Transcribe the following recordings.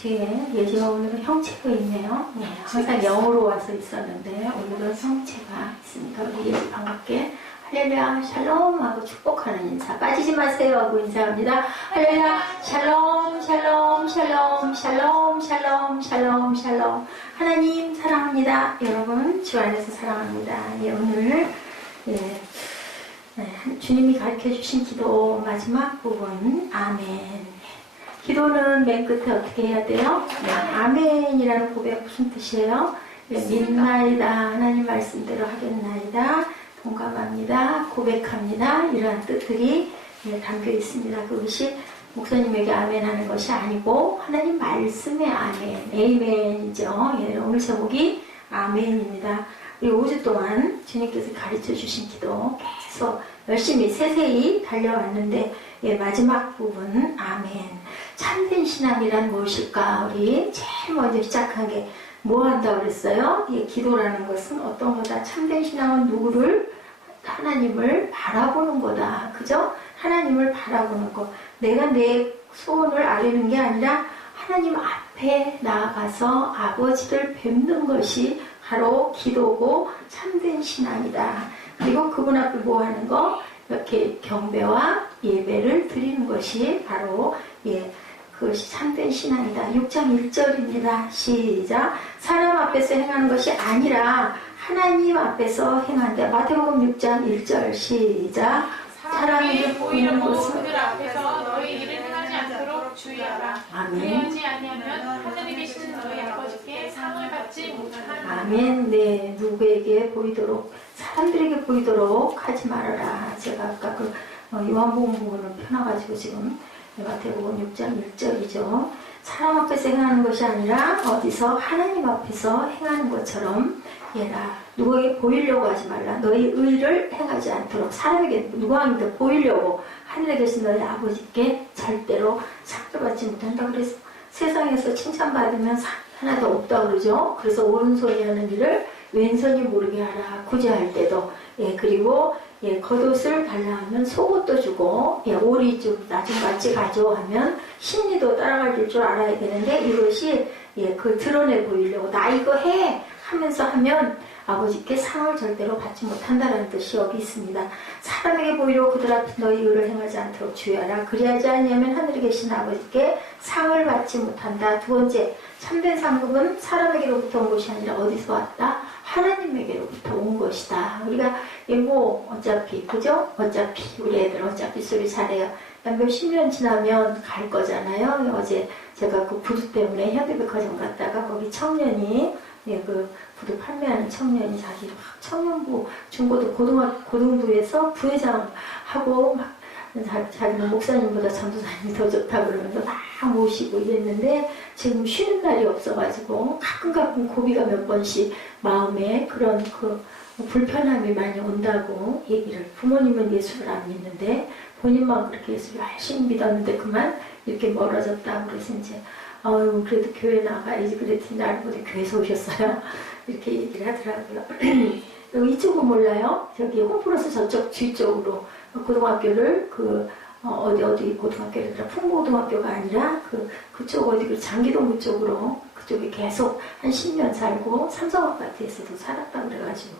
뒤에 예지가 오늘은 형체가 있네요. 네, 항상 영으로 와서 있었는데 오늘은 형체가 있습니다. 우리 예지 반갑게 할렐루야 샬롬 하고 축복하는 인사 빠지지 마세요 하고 인사합니다. 할렐루야 샬롬 샬롬 샬롬 샬롬 샬롬 샬롬 샬롬. 하나님 사랑합니다. 여러분 주 안에서 사랑합니다. 예, 오늘 주님이 가르쳐 주신 기도 마지막 부분 아멘. 기도는 맨 끝에 어떻게 해야 돼요? 아멘이라는 고백 무슨 뜻이에요? 믿나이다. 하나님 말씀대로 하겠나이다. 동감합니다. 고백합니다. 이러한 뜻들이 담겨 있습니다. 그것이 목사님에게 아멘 하는 것이 아니고 하나님 말씀의 아멘, 에이멘이죠. 오늘 제목이 아멘입니다. 우리 5주 동안 주님께서 가르쳐 주신 기도 계속 열심히 세세히 달려왔는데 마지막 부분 아멘. 참된 신앙이란 무엇일까? 우리 제일 먼저 시작한 게 뭐 한다고 그랬어요? 기도라는 것은 어떤 거다? 참된 신앙은 누구를? 하나님을 바라보는 거다. 그죠? 하나님을 바라보는 거. 내가 내 소원을 아뢰는 게 아니라 하나님 앞에 나아가서 아버지를 뵙는 것이 바로 기도고 참된 신앙이다. 그리고 그분 앞에 뭐 하는 거? 이렇게 경배와 예배를 드리는 것이 바로 그것이 참된 신앙이다. 6장 1절입니다. 시작. 사람 앞에서 행하는 것이 아니라 하나님 앞에서 행한다. 마태복음 6장 1절 시작. 사람에게 보이는 것은 그들 앞에서 너희 일을 행하지 않도록 주의하라. 아멘. 그리하지 아니하면 하늘에 계시는 너희 아버지께 상을 받지 못하리라. 아멘. 네, 누구에게 보이도록 사람들에게 보이도록 하지 말아라. 제가 아까 그 요한복음 부분을 펴놔가지고 지금 마태복음 6장 1절이죠. 사람 앞에서 행하는 것이 아니라 어디서 하나님 앞에서 행하는 것처럼 해라. 누구에게 보이려고 하지 말라. 너희 의를 행하지 않도록 사람에게 누구한테 보이려고 하늘에 계신 너희 아버지께 절대로 상을 받지 못한다. 그래서 세상에서 칭찬받으면 상 하나도 없다 그러죠. 그래서 오른손이 하는 일을 왼손이 모르게 하라. 구제할 때도 그리고 겉옷을 달라 하면 속옷도 주고 오리 좀 나 좀 같이 가져 하면 심리도 따라가 줄 줄 알아야 되는데 이것이 그걸 드러내 보이려고 나 이거 해 하면서 하면 아버지께 상을 절대로 받지 못한다는 뜻이 여기 있습니다. 사람에게 보이려고 그들 앞에 너희 의를 행하지 않도록 주의하라. 그리하지 않으면 하늘에 계신 아버지께 상을 받지 못한다. 두 번째, 참된 상급은 사람에게로부터 온 것이 아니라 어디서 왔다? 하나님에게로부터 온 것이다. 우리가 어차피 그죠? 어차피 우리 애들 어차피 소리 잘해요. 몇십 년 지나면 갈 거잖아요. 어제 제가 그 구두 때문에 현대백화점 갔다가 거기 청년이 그 구두 판매하는 청년이 자기 청년부 중고등 고등부에서 부회장하고 막 자기는 목사님보다 전도사님이 더 좋다 그러면서 막 모시고 이랬는데 지금 쉬는 날이 없어가지고 가끔 고비가 몇 번씩 마음에 그런 그 불편함이 많이 온다고 얘기를. 부모님은 예수를 안 믿는데 본인만 그렇게 예수를 열심히 믿었는데 그만 이렇게 멀어졌다고 그래서 이제 그래도 교회 나가야지 그랬더니 나를 보니 교회에서 오셨어요. 이렇게 얘기를 하더라고요. 이쪽은 몰라요? 저기 홈플러스 저쪽 뒤쪽으로 고등학교를 어디 고등학교를 풍고등학교가 아니라 그쪽 어디 장기동 그쪽으로 그쪽에 계속 한 10년 살고 삼성아파트에서도 살았다 그래가지고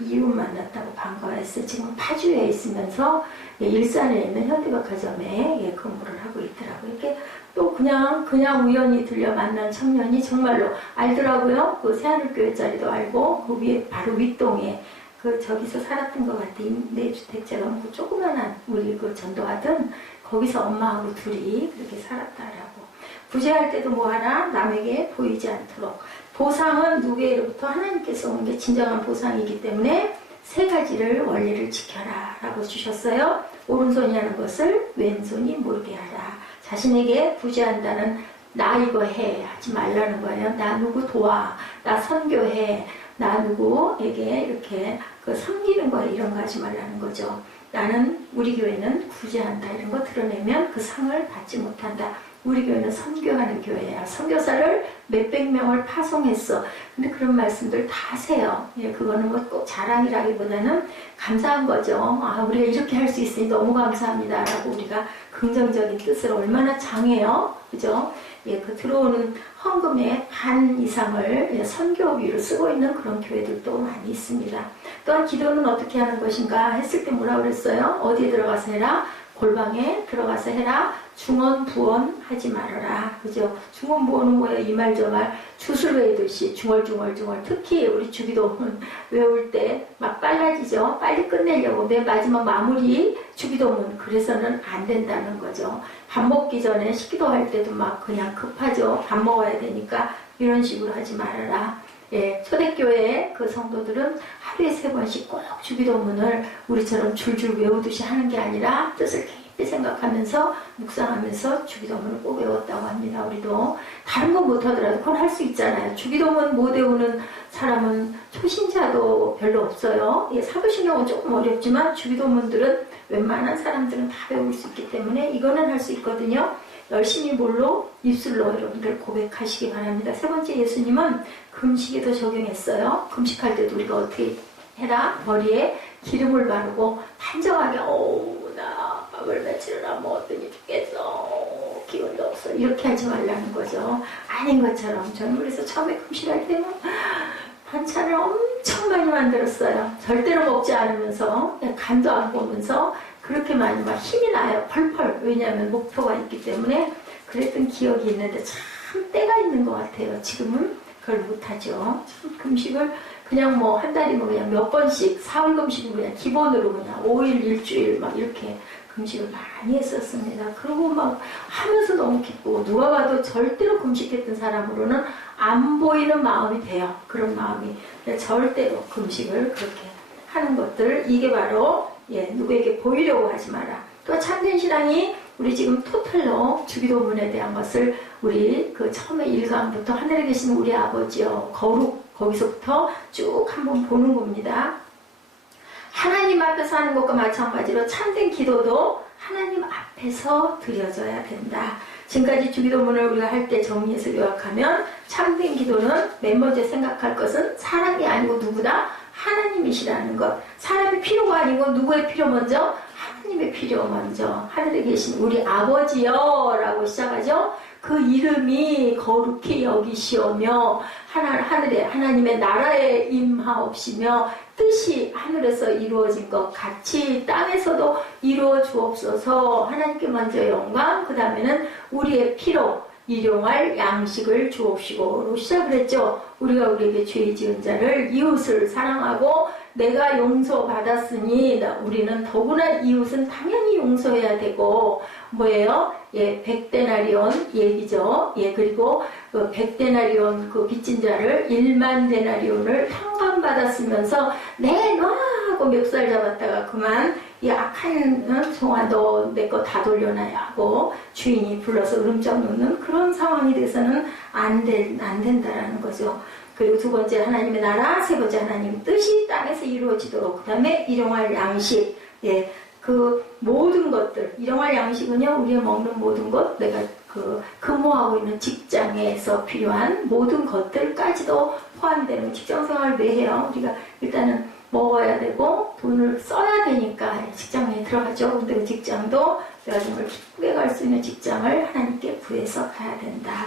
이웃 만났다고 반가워했어요. 지금 파주에 있으면서 일산에 있는 현대백화점에 근무를 하고 있더라고요. 이렇게 또 그냥 우연히 들려 만난 청년이 정말로 알더라고요. 그 새하늘교회 자리도 알고 그 위에 바로 윗동에 저기서 살았던 것 같아. 임대주택처럼 그 조그만한 우리 그 전도하던 거기서 엄마하고 둘이 그렇게 살았다라고. 구제할 때도 뭐하라? 남에게 보이지 않도록. 보상은 누구에게로부터 하나님께서 온 게 진정한 보상이기 때문에 세 가지를 원리를 지켜라 라고 주셨어요. 오른손이 하는 것을 왼손이 모르게 하라. 자신에게 부재한다는 나 이거 해 하지 말라는 거예요. 나 누구 도와, 나 선교해, 나 누구에게 이렇게 섬기는 거에 이런 거 하지 말라는 거죠. 나는 우리 교회는 구제한다 이런 거 드러내면 그 상을 받지 못한다. 우리 교회는 선교하는 교회야. 선교사를 몇백 명을 파송했어. 근데 그런 말씀들 다 하세요. 그거는 뭐 꼭 자랑이라기보다는 감사한 거죠. 우리가 이렇게 할 수 있으니 너무 감사합니다. 라고 우리가 긍정적인 뜻을 얼마나 장해요. 그죠? 예, 그 들어오는 헌금의 반 이상을 선교비로 쓰고 있는 그런 교회들도 많이 있습니다. 또한 기도는 어떻게 하는 것인가 했을 때 뭐라 그랬어요? 어디에 들어가서 해라? 골방에 들어가서 해라. 중언 부언 하지 말아라. 그죠? 중언 부언은 뭐예요? 이 말 저 말 주술 외우듯이 중얼중얼 특히 우리 주기도문 외울 때 막 빨라지죠. 빨리 끝내려고 맨 마지막 마무리 주기도문 그래서는 안 된다는 거죠. 밥 먹기 전에 식기도할 때도 막 그냥 급하죠. 밥 먹어야 되니까 이런 식으로 하지 말아라. 예, 초대교회 그 성도들은 하루에 3번씩 꼭 주기도문을 우리처럼 줄줄 외우듯이 하는 게 아니라 뜻을 깊이 생각하면서 묵상하면서 주기도문을 꼭 외웠다고 합니다. 우리도 다른 건 못하더라도 그건 할 수 있잖아요. 주기도문 못 외우는 사람은 초신자도 별로 없어요. 예, 사도신경은 조금 어렵지만 주기도문들은 웬만한 사람들은 다 외울 수 있기 때문에 이거는 할 수 있거든요. 열심히 뭘로? 입술로 여러분들 고백하시기 바랍니다. 세 번째, 예수님은 금식에도 적용했어요. 금식할 때도 우리가 어떻게 해라? 머리에 기름을 바르고 단정하게 나 밥을 며칠을 안 먹었더니 죽겠어. 기운도 없어. 이렇게 하지 말라는 거죠. 아닌 것처럼. 저는 그래서 처음에 금식할 때는 반찬을 엄청 많이 만들었어요. 절대로 먹지 않으면서 간도 안 보면서 그렇게 많이 막 힘이 나요. 펄펄. 왜냐하면 목표가 있기 때문에 그랬던 기억이 있는데 참 때가 있는 것 같아요. 지금은 그걸 못하죠. 참 금식을 그냥 뭐 한 달이면 그냥 몇 번씩 4월 금식은 그냥 기본으로 그냥 5일 일주일 막 이렇게 금식을 많이 했었습니다. 그리고 막 하면서 너무 기쁘고 누가 봐도 절대로 금식했던 사람으로는 안 보이는 마음이 돼요. 그런 마음이. 절대로 금식을 그렇게 하는 것들 이게 바로 누구에게 보이려고 하지 마라. 또 참된 신앙이 우리 지금 토탈로 주기도문에 대한 것을 우리 그 처음에 1강부터 하늘에 계신 우리 아버지요 거기서부터 쭉 한번 보는 겁니다. 하나님 앞에서 하는 것과 마찬가지로 참된 기도도 하나님 앞에서 드려져야 된다. 지금까지 주기도문을 우리가 할 때 정리해서 요약하면 참된 기도는 맨 먼저 생각할 것은 사람이 아니고 누구다? 하나님이시라는 것. 사람이 필요가 아니고 누구의 필요 먼저? 하나님의 필요 먼저. 하늘에 계신 우리 아버지여 라고 시작하죠. 그 이름이 거룩히 여기시오며 하늘에 하나님의 나라에 임하옵시며 뜻이 하늘에서 이루어진 것 같이 땅에서도 이루어 주옵소서. 하나님께 먼저 영광, 그 다음에는 우리의 피로 일용할 양식을 주옵시고로 시작을 했죠. 우리가 우리에게 죄 지은 자를 이웃을 사랑하고 내가 용서받았으니 우리는 더구나 이웃은 당연히 용서해야 되고 뭐예요? 백데나리온 얘기죠. 그리고 그 백데나리온 그 빚진 자를 1만 데나리온을 현금받았으면서 내놔 하고 멱살 잡았다가 그만 이 악한 송아 너 내 거 다 돌려놔야 하고 주인이 불러서 으름장 놓는 그런 상황이 돼서는 안 된다라는 거죠. 그리고 두 번째 하나님의 나라, 세 번째 하나님 뜻이 땅에서 이루어지도록 그 다음에 일용할 양식 그 모든 것들 일용할 양식은요 우리가 먹는 모든 것 내가 그 근무하고 있는 직장에서 필요한 모든 것들까지도 포함되는 직장생활을 왜 해요? 우리가 일단은 먹어야 되고 돈을 써야 되니까 직장에 들어가죠. 근데 그 직장도 내가 정말 기쁘게 갈 수 있는 직장을 하나님께 구해서 가야 된다.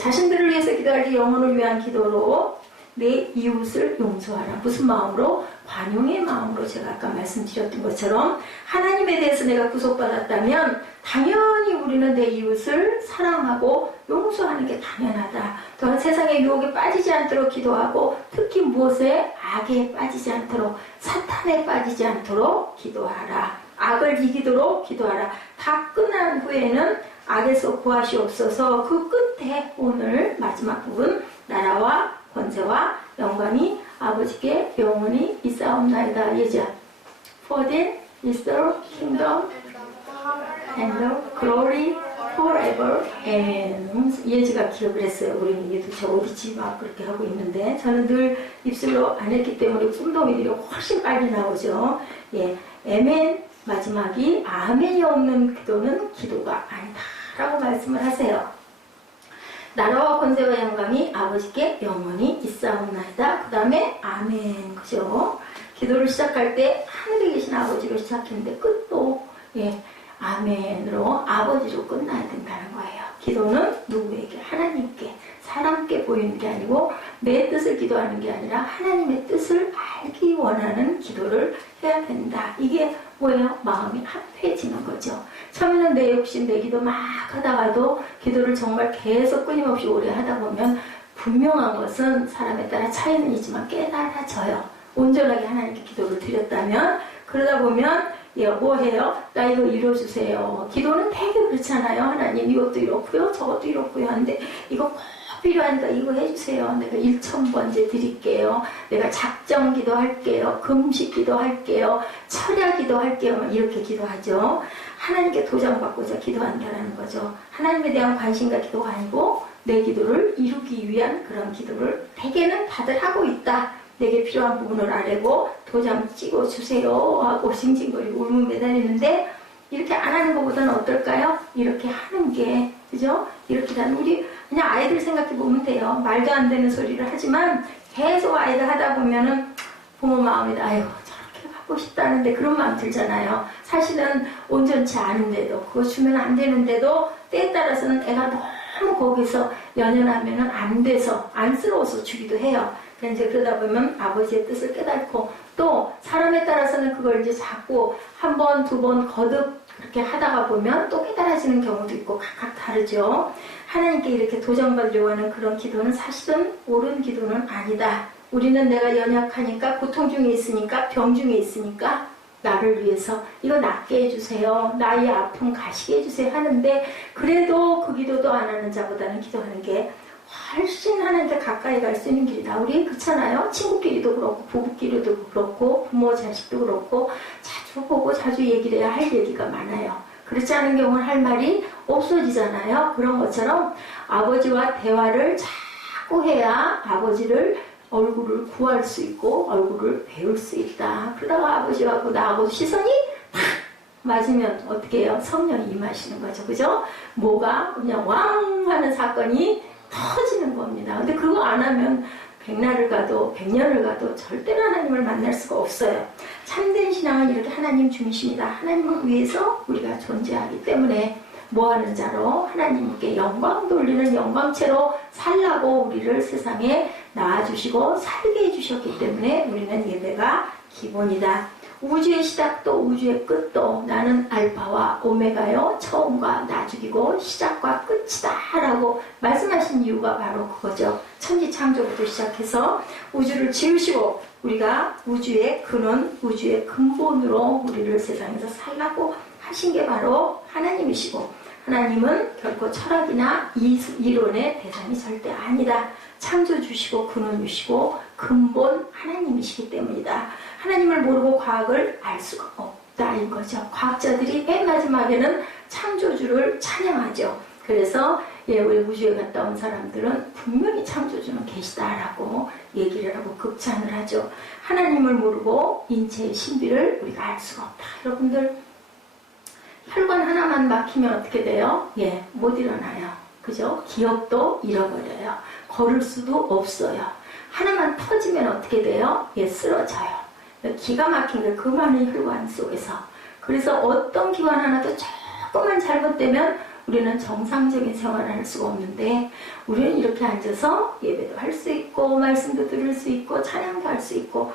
자신들을 위해서 기도할 때 영혼을 위한 기도로 내 이웃을 용서하라. 무슨 마음으로? 관용의 마음으로. 제가 아까 말씀드렸던 것처럼 하나님에 대해서 내가 구속받았다면 당연히 우리는 내 이웃을 사랑하고 용서하는 게 당연하다. 또한 세상의 유혹에 빠지지 않도록 기도하고 특히 무엇에? 악에 빠지지 않도록 사탄에 빠지지 않도록 기도하라. 악을 이기도록 기도하라. 다 끝난 후에는 악에서 구하시옵소서. 그 끝에 오늘 마지막 부분 나라와 권세와 영광이 아버지께 영원히 있사옵나이다. 예자 For then is the kingdom and the glory forever. 예지가 기억을 했어요. 우리는 얘도 저 어디지 막 그렇게 하고 있는데 저는 늘 입술로 안 했기 때문에 꿈덩이들이 훨씬 빨리 나오죠. 에멘 마지막이 아멘이 없는 기도는 기도가 아니다라고 말씀을 하세요. 나라와 권세와 영광이 아버지께 영원히 있사옵나이다. 그 다음에 아멘. 그죠? 기도를 시작할 때 하늘에 계신 아버지로 시작했는데 끝도 아멘으로 아버지로 끝나야 된다는 거예요. 기도는 누구에게? 하나님께, 사람께 보이는 게 아니고 내 뜻을 기도하는 게 아니라 하나님의 뜻을 알기 원하는 기도를 해야 된다. 이게 뭐예요? 마음이 합해지는 거죠. 처음에는 내 욕심, 내 기도 막 하다가도 기도를 정말 계속 끊임없이 오래 하다 보면 분명한 것은 사람에 따라 차이는 있지만 깨달아져요. 온전하게 하나님께 기도를 드렸다면. 그러다 보면 뭐 해요? 나 이거 이뤄주세요. 기도는 되게 그렇잖아요. 하나님 이것도 이렇고요, 저것도 이렇고요 하는데 이거 꼭 필요하니까 이거 해주세요. 내가 1000번째 드릴게요. 내가 작정 기도할게요. 금식 기도할게요. 철야 기도할게요. 막 이렇게 기도하죠. 하나님께 도전받고자 기도한다는 거죠. 하나님에 대한 관심과 기도가 아니고 내 기도를 이루기 위한 그런 기도를 대개는 다들 하고 있다. 내게 필요한 부분을 아뢰고 도장 찍어주세요 하고 징징거리고 울면 매달리는데 이렇게 안 하는 것보다는 어떨까요? 이렇게 하는 게, 그죠? 이렇게 하는, 우리 그냥 아이들 생각해 보면 돼요. 말도 안 되는 소리를 하지만 계속 아이들 하다 보면은 부모 마음에도 아이고 저렇게 갖고 싶다는데 그런 마음 들잖아요. 사실은 온전치 않은데도 그거 주면 안 되는데도 때에 따라서는 애가 너무 거기서 연연하면은 안 돼서 안쓰러워서 주기도 해요. 이제 그러다 보면 아버지의 뜻을 깨닫고 또 사람에 따라서는 그걸 이제 자꾸 한 번, 두 번 거듭 그렇게 하다가 보면 또 깨달아지는 경우도 있고 각각 다르죠. 하나님께 이렇게 도전받으려고 하는 그런 기도는 사실은 옳은 기도는 아니다. 우리는 내가 연약하니까 고통 중에 있으니까 병 중에 있으니까 나를 위해서 이거 낫게 해주세요. 나의 아픔 가시게 해주세요 하는데 그래도 그 기도도 안 하는 자보다는 기도하는 게 훨씬 하나님께 가까이 갈 수 있는 길이다. 우리 그렇잖아요. 친구끼리도 그렇고 부부끼리도 그렇고 부모 자식도 그렇고 자주 보고 자주 얘기를 해야 할 얘기가 많아요. 그렇지 않은 경우는 할 말이 없어지잖아요. 그런 것처럼 아버지와 대화를 자꾸 해야 아버지를 얼굴을 구할 수 있고 얼굴을 배울 수 있다. 그러다가 아버지하고 나하고 시선이 탁 맞으면 어떻게 해요? 성령이 임하시는 거죠. 그죠? 뭐가 그냥 왕 하는 사건이 터지는 겁니다. 근데 그거 안 하면 백날을 가도 백년을 가도 절대로 하나님을 만날 수가 없어요. 참된 신앙은 이렇게 하나님 중심이다. 하나님을 위해서 우리가 존재하기 때문에 뭐하는 자로 하나님께 영광 돌리는 영광체로 살라고 우리를 세상에 낳아주시고 살게 해주셨기 때문에 우리는 예배가 기본이다. 우주의 시작도 우주의 끝도 나는 알파와 오메가요 처음과 나중이고 시작과 끝이다 라고 말씀하신 이유가 바로 그거죠. 천지 창조부터 시작해서 우주를 지으시고 우리가 우주의 근원, 우주의 근본으로 우리를 세상에서 살라고 하신 게 바로 하나님이시고 하나님은 결코 철학이나 이론의 대상이 절대 아니다. 창조주시고 근원주시고 근본 하나님이시기 때문이다. 하나님을 모르고 과학을 알 수가 없다 이거죠. 과학자들이 맨 마지막에는 창조주를 찬양하죠. 그래서 우리 우주에 갔다 온 사람들은 분명히 창조주는 계시다라고 얘기를 하고 극찬을 하죠. 하나님을 모르고 인체의 신비를 우리가 알 수가 없다. 여러분들 혈관 하나만 막히면 어떻게 돼요? 못 일어나요. 그죠? 기억도 잃어버려요. 걸을 수도 없어요. 하나만 터지면 어떻게 돼요? 쓰러져요. 기가 막힌 게 그 많은 혈관 속에서. 그래서 어떤 기관 하나도 조금만 잘못되면 우리는 정상적인 생활을 할 수가 없는데 우리는 이렇게 앉아서 예배도 할 수 있고 말씀도 들을 수 있고 찬양도 할 수 있고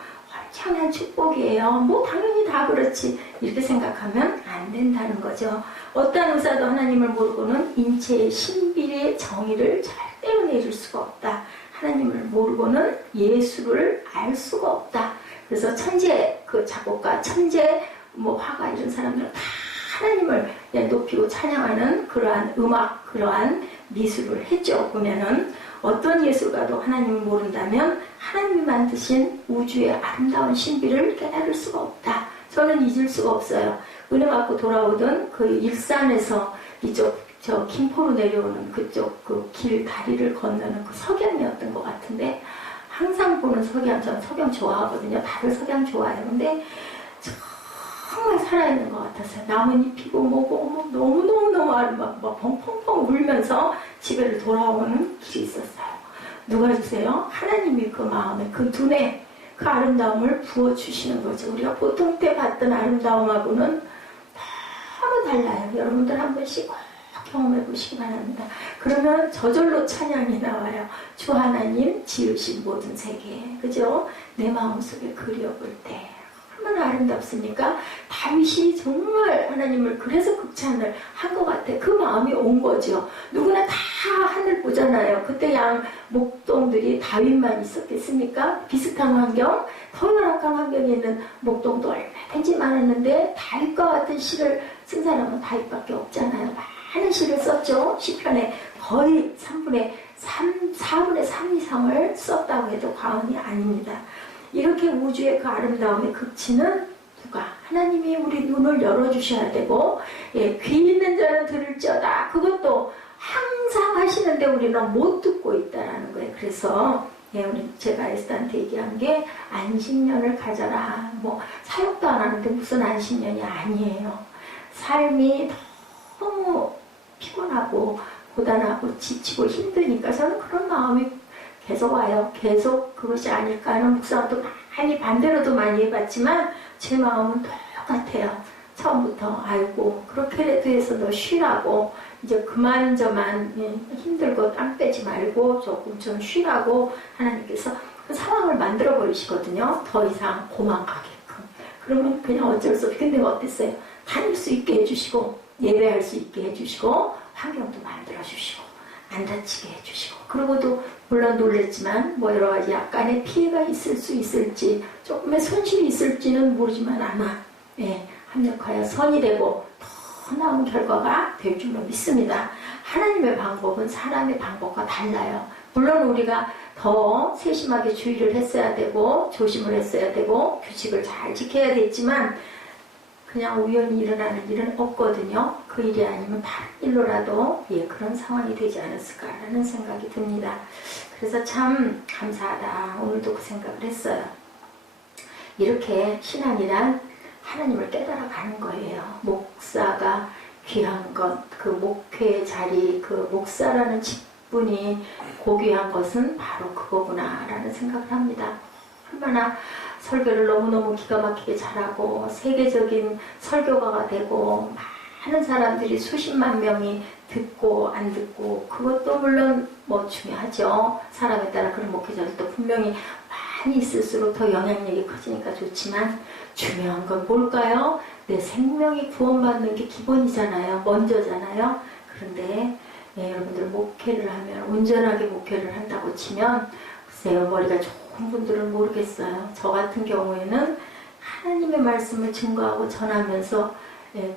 엄청난 축복이에요. 뭐 당연히 다 그렇지 이렇게 생각하면 안 된다는 거죠. 어떤 의사도 하나님을 모르고는 인체의 신비의 정의를 절대로 내줄 수가 없다. 하나님을 모르고는 예수를 알 수가 없다. 그래서 천재 그 작곡가, 천재 뭐 화가 이런 사람들은 다 하나님을 높이고 찬양하는 그러한 음악, 그러한 미술을 했죠. 보면은 어떤 예술가도 하나님을 모른다면 하나님이 만드신 우주의 아름다운 신비를 깨달을 수가 없다. 저는 잊을 수가 없어요. 은혜 받고 돌아오던 그 일산에서 이쪽 저 김포로 내려오는 그쪽 그 길 다리를 건너는 그 석양이었던 것 같은데 항상 보는 석양, 전 석양 좋아하거든요. 다들 석양 좋아해요. 근데 정말 살아있는 것 같았어요. 나뭇잎 피고 뭐고 너무너무 막 펑펑펑 울면서 집에를 돌아오는 길이 있었어요. 누가 주세요? 하나님이 그 마음에 그 눈에 그 아름다움을 부어주시는 거죠. 우리가 보통 때 봤던 아름다움하고는 너무 달라요. 여러분들 한 번씩 꼭 경험해 보시기 바랍니다. 그러면 저절로 찬양이 나와요. 주 하나님 지으신 모든 세계, 그죠? 내 마음속에 그려볼 때 얼마나 아름답습니까? 다윗이 정말 하나님을 그래서 극찬을 한 것 같아. 그 마음이 온 거죠. 누구나 다 하늘 보잖아요. 그때 양 목동들이 다윗만 있었겠습니까? 비슷한 환경, 더 열악한 환경에 있는 목동도 얼마든지 많았는데 다윗과 같은 시를 쓴 사람은 다윗밖에 없잖아요. 많은 시를 썼죠. 시편에 거의 4분의 3 이상을 썼다고 해도 과언이 아닙니다. 이렇게 우주의 그 아름다움의 극치는 누가? 하나님이 우리 눈을 열어주셔야 되고, 귀 있는 자는 들을지어다. 그것도 항상 하시는데 우리는 못 듣고 있다라는 거예요. 그래서 제가 에스더한테 얘기한 게 안식년을 가져라. 뭐 사역도 안 하는데 무슨 안식년이 아니에요. 삶이 너무 피곤하고 고단하고 지치고 힘드니까 저는 그런 마음이 계속 와요. 계속 그것이 아닐까 하는 묵상도 많이 반대로도 많이 해봤지만 제 마음은 똑같아요. 처음부터 아이고 그렇게라도 해서 너 쉬라고 이제 그만저만 힘들고 땀 빼지 말고 조금 좀 쉬라고 하나님께서 그 상황을 만들어 버리시거든요. 더 이상 고만가게끔. 그러면 그냥 어쩔 수 없이 근데 어땠어요? 다닐 수 있게 해주시고 예배할 수 있게 해주시고 환경도 만들어 주시고 안 다치게 해주시고 그러고도 물론 놀랬지만 뭐 여러 가지 약간의 피해가 있을 수 있을지 조금의 손실이 있을지는 모르지만 아마 합력하여 선이 되고 더 나은 결과가 될 줄로 믿습니다. 하나님의 방법은 사람의 방법과 달라요. 물론 우리가 더 세심하게 주의를 했어야 되고 조심을 했어야 되고 규칙을 잘 지켜야 됐지만 그냥 우연히 일어나는 일은 없거든요. 그 일이 아니면 다른 일로라도 그런 상황이 되지 않았을까라는 생각이 듭니다. 그래서 참 감사하다. 오늘도 그 생각을 했어요. 이렇게 신앙이란 하나님을 깨달아 가는 거예요. 목사가 귀한 것, 그 목회의 자리, 그 목사라는 직분이 고귀한 것은 바로 그거구나라는 생각을 합니다. 얼마나 설교를 너무너무 기가 막히게 잘하고 세계적인 설교가가 되고 많은 사람들이 수십만 명이 듣고 안 듣고 그것도 물론 뭐 중요하죠. 사람에 따라 그런 목회자들도 분명히 많이 있을수록 더 영향력이 커지니까 좋지만 중요한 건 뭘까요? 내 생명이 구원받는 게 기본이잖아요. 먼저잖아요. 그런데 여러분들 목회를 하면 온전하게 목회를 한다고 치면 글쎄요 머리가 좋은 분들은 모르겠어요. 저 같은 경우에는 하나님의 말씀을 증거하고 전하면서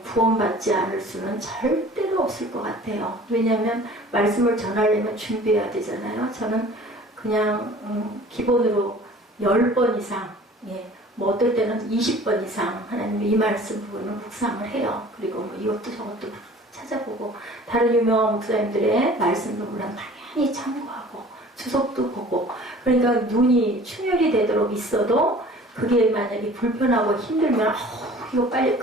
구원받지 않을 수는 절대로 없을 것 같아요. 왜냐하면 말씀을 전하려면 준비해야 되잖아요. 저는 그냥 기본으로 10번 이상 뭐 어떨 때는 20번 이상 하나님의 이 말씀 부분을 묵상을 해요. 그리고 뭐 이것도 저것도 찾아보고 다른 유명한 목사님들의 말씀도 물론 당연히 참고하고 주석도 보고 그러니까 눈이 충혈이 되도록 있어도 그게 만약에 불편하고 힘들면 이거 빨리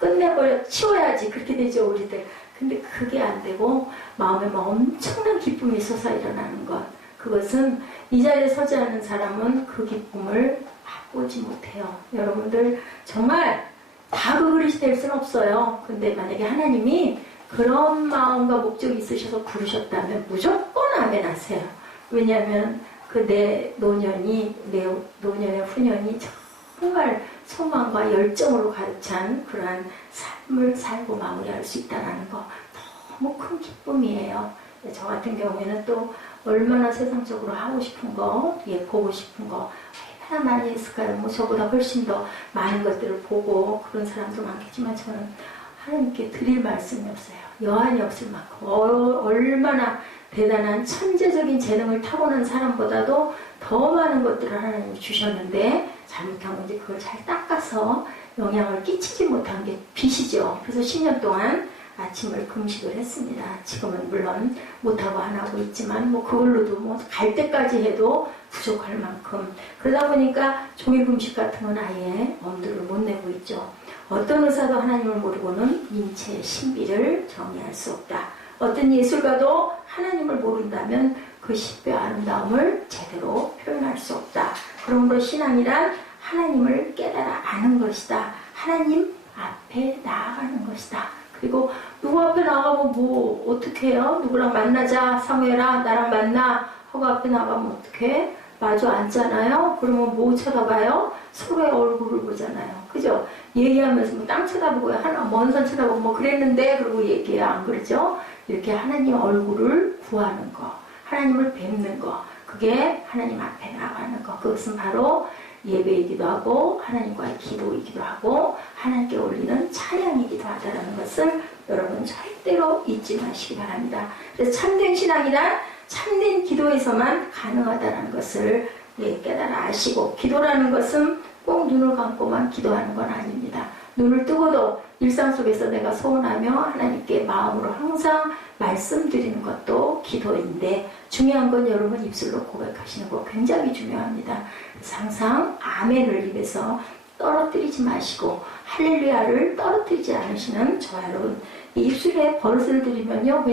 끝내버려 치워야지 그렇게 되죠 우리들. 근데 그게 안 되고 마음에 엄청난 기쁨이 솟아 일어나는 것 그것은 이 자리에 서지 않는 사람은 그 기쁨을 맛보지 못해요. 여러분들 정말 다 그 그릇이 될 수는 없어요. 근데 만약에 하나님이 그런 마음과 목적이 있으셔서 부르셨다면 무조건 아멘 하세요. 왜냐하면 내 노년의 후년이 정말 소망과 열정으로 가득 찬 그러한 삶을 살고 마무리할 수 있다는 거 너무 큰 기쁨이에요. 저 같은 경우에는 또 얼마나 세상적으로 하고 싶은 거, 보고 싶은 거 얼마나 많이 했을까요? 뭐 저보다 훨씬 더 많은 것들을 보고 그런 사람도 많겠지만 저는 하나님께 드릴 말씀이 없어요. 여한이 없을 만큼 얼마나 대단한 천재적인 재능을 타고난 사람보다도 더 많은 것들을 하나님이 주셨는데 잘못하면 이제 그걸 잘 닦아서 영향을 끼치지 못한 게 빚이죠. 그래서 10년 동안 아침을 금식을 했습니다. 지금은 물론 못하고 안 하고 있지만 뭐 그걸로도 뭐 갈 때까지 해도 부족할 만큼 그러다 보니까 종일 금식 같은 건 아예 엄두를 못 내고 있죠. 어떤 의사도 하나님을 모르고는 인체의 신비를 정의할 수 없다. 어떤 예술가도 하나님을 모른다면 그 신비의 아름다움을 제대로 표현할 수 없다. 그러므로 신앙이란 하나님을 깨달아 아는 것이다. 하나님 앞에 나아가는 것이다. 그리고 누구 앞에 나가면 뭐 어떻게 해요? 누구랑 만나자, 사무엘아 나랑 만나 하고 앞에 나가면 어떻게 마주 앉잖아요. 그러면 뭐 쳐다봐요? 서로의 얼굴을 보잖아요. 그죠? 얘기하면서 뭐 땅 쳐다보고 하나 먼 산 쳐다보고 뭐 그랬는데 그러고 얘기해. 안 그러죠? 이렇게 하나님 얼굴을 구하는 거, 하나님을 뵙는 거, 그게 하나님 앞에 나가는 거. 그것은 바로 예배이기도 하고 하나님과의 기도이기도 하고 하나님께 올리는 찬양이기도 하다는 것을 여러분 절대로 잊지 마시기 바랍니다. 그래서 참된 신앙이란 참된 기도에서만 가능하다는 것을 깨달아 아시고, 기도라는 것은 꼭 눈을 감고만 기도하는 건 아닙니다. 눈을 뜨고도 일상 속에서 내가 소원하며 하나님께 마음으로 항상 말씀드리는 것도 기도인데, 중요한 건 여러분 입술로 고백하시는 거 굉장히 중요합니다. 그래서 항상 아멘을 입에서 떨어뜨리지 마시고 할렐루야를 떨어뜨리지 않으시는 저와 여러분, 이 입술에 버릇을 들이면요